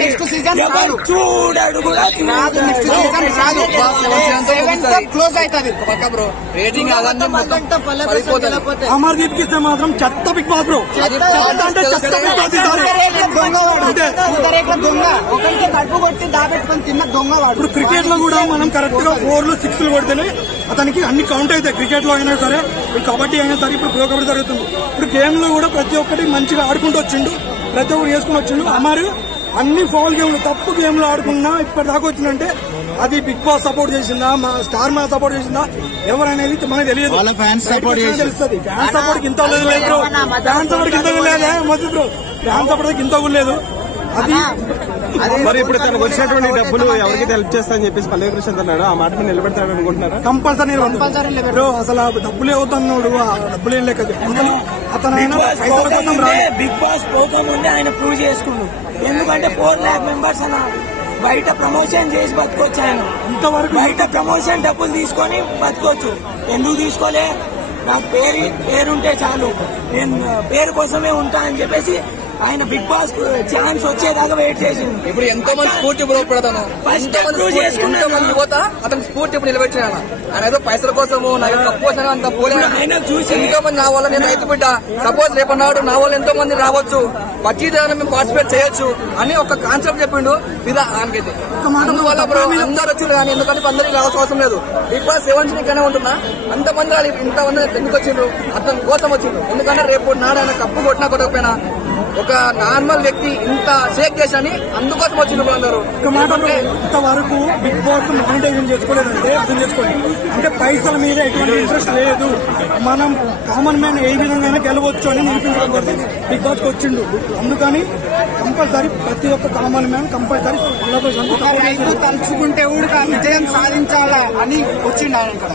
Next season చూడడు కూడా next season close అవుతుంది. అమర్దీప్ కి ఇస్తే మాత్రం చెత్త బిగ్ బాస్ బ్రో, అంటే చెత్త బిగ్ బాస్. దొంగ ఒకరికి కడుపు కొట్టి దాబెట్టుకొని తిన్న దొంగ వాడు. ఇప్పుడు క్రికెట్ లో కూడా మనం కరెక్ట్ గా 4లు 6లు కొడితేనే అతనికి అన్ని కౌంట్ అవుతాయి. క్రికెట్ లో అయినా సరే, ఇప్పుడు కబడ్డీ అయినా సరే, ఇప్పుడు ప్రో కబడ్డీ జరుగుతుంది. ఇప్పుడు గేమ్ లో కూడా ప్రతి ఒక్కటి మంచిగా ఆడుకుంటూ వచ్చిండు, ప్రతి ఒక్కరు వేసుకుని వచ్చిండు. అమరు అన్ని ఫౌల్ గేమ్లు తప్పు గేమ్ లో ఆడుకున్నా ఇప్పటిదాకా వచ్చిందంటే అది బిగ్ బాస్ సపోర్ట్ చేసిందా, మా స్టార్ మా సపోర్ట్ చేసిందా ఎవరనేది మనకు తెలియదు. తెలుస్తుంది. ఫ్యాన్స్ సపోర్ట్ ఇంత లేదు, ఫ్యాన్స్ సపోర్ట్ ఇంత లేదు, మొదటి బ్రో ఫ్యాన్స్ సపోర్ట్ ఇంత లేదు. అది మరి ఇప్పుడు తనకు వచ్చినటువంటి డబ్బులు ఎవరికి హెల్ప్ చేస్తా అని చెప్పేసి పల్లవి కృష్ణ అన్నాడు. ఆ మాట మీరు నిలబెడతాడు అనుకుంటున్నారా? కంపల్సరీ అసలు డబ్బులు అవుతున్నాడు, డబ్బులు ఏం లెక్క అతను బిగ్ బాస్ పోకముందే ఆయన ప్రూవ్ చేసుకున్నాడు. ఎందుకంటే 4 lakh మెంబర్స్ అన్న బయట ప్రమోషన్ చేసి బతుకోవచ్చు. ఆయన ఇంతవరకు బయట ప్రమోషన్ డబ్బులు తీసుకొని బతుకోవచ్చు. ఎందుకు తీసుకోలే? నాకు పేరుంటే చాలు, నేను పేరు కోసమే ఉంటా అని చెప్పేసి ఆయన బిగ్ బాస్ ఛాన్స్ వచ్చేదాకా వెయిట్ చేసింది. ఇప్పుడు ఎంతో మంది స్ఫూర్తి ఉపయోగపడతాను, యువత అతను స్ఫూర్తి ఇప్పుడు నిలబెట్టిన ఆయన ఏదో పైసల కోసము నాకు తప్పు వచ్చినా అంత పోలేదు. చూసి ఎంతో మంది నా వల్ల నేను రైతు బిడ్డ, సపోజ్ రేపన్నాడు నా వల్ల ఎంతో మంది రావచ్చు, ప్రతి దాన్ని మేము పార్టిసిపేట్ చేయొచ్చు అని ఒక కాన్సెప్ట్ చెప్పిండు. ఇదా ఆయనకైతే అందువల్ల బ్రో అందరు వచ్చిండు. కానీ ఎందుకంటే అందరికి రావాల్సిన అవసరం లేదు. బిగ్ బాస్ 7 ఇక్కడనే ఉంటున్నా, అంతమంది ఇంతమంది ఎందుకు వచ్చిండ్రు? అతని కోసం వచ్చిండ్రు. ఎందుకంటే రేపు నాడు ఆయన కప్పు కొట్టినా కొట్టకపోయినా ఒక నార్మల్ వ్యక్తి ఇంత షేక్ చేశాని అందుకోసం వచ్చినప్పుడు అందరూ. ఇంతవరకు బిగ్ బాస్ మానిటైజేషన్ చేసుకోలేదంటే అర్థం చేసుకోండి. అంటే పైసల మీద ఎటువంటి ఇంట్రెస్ట్ లేదు, మనం కామన్ మ్యాన్ ఏ విధంగా గెలవచ్చు అని నిరూపించడం కోసం బిగ్ బాస్ కి వచ్చిండు. అందుకని కంపల్సరీ ప్రతి ఒక్క కామన్ మ్యాన్ కంపల్సరీ తలుచుకుంటే ఊడిక విజయం సాధించాలా అని వచ్చిండు ఆయన ఇక్కడ.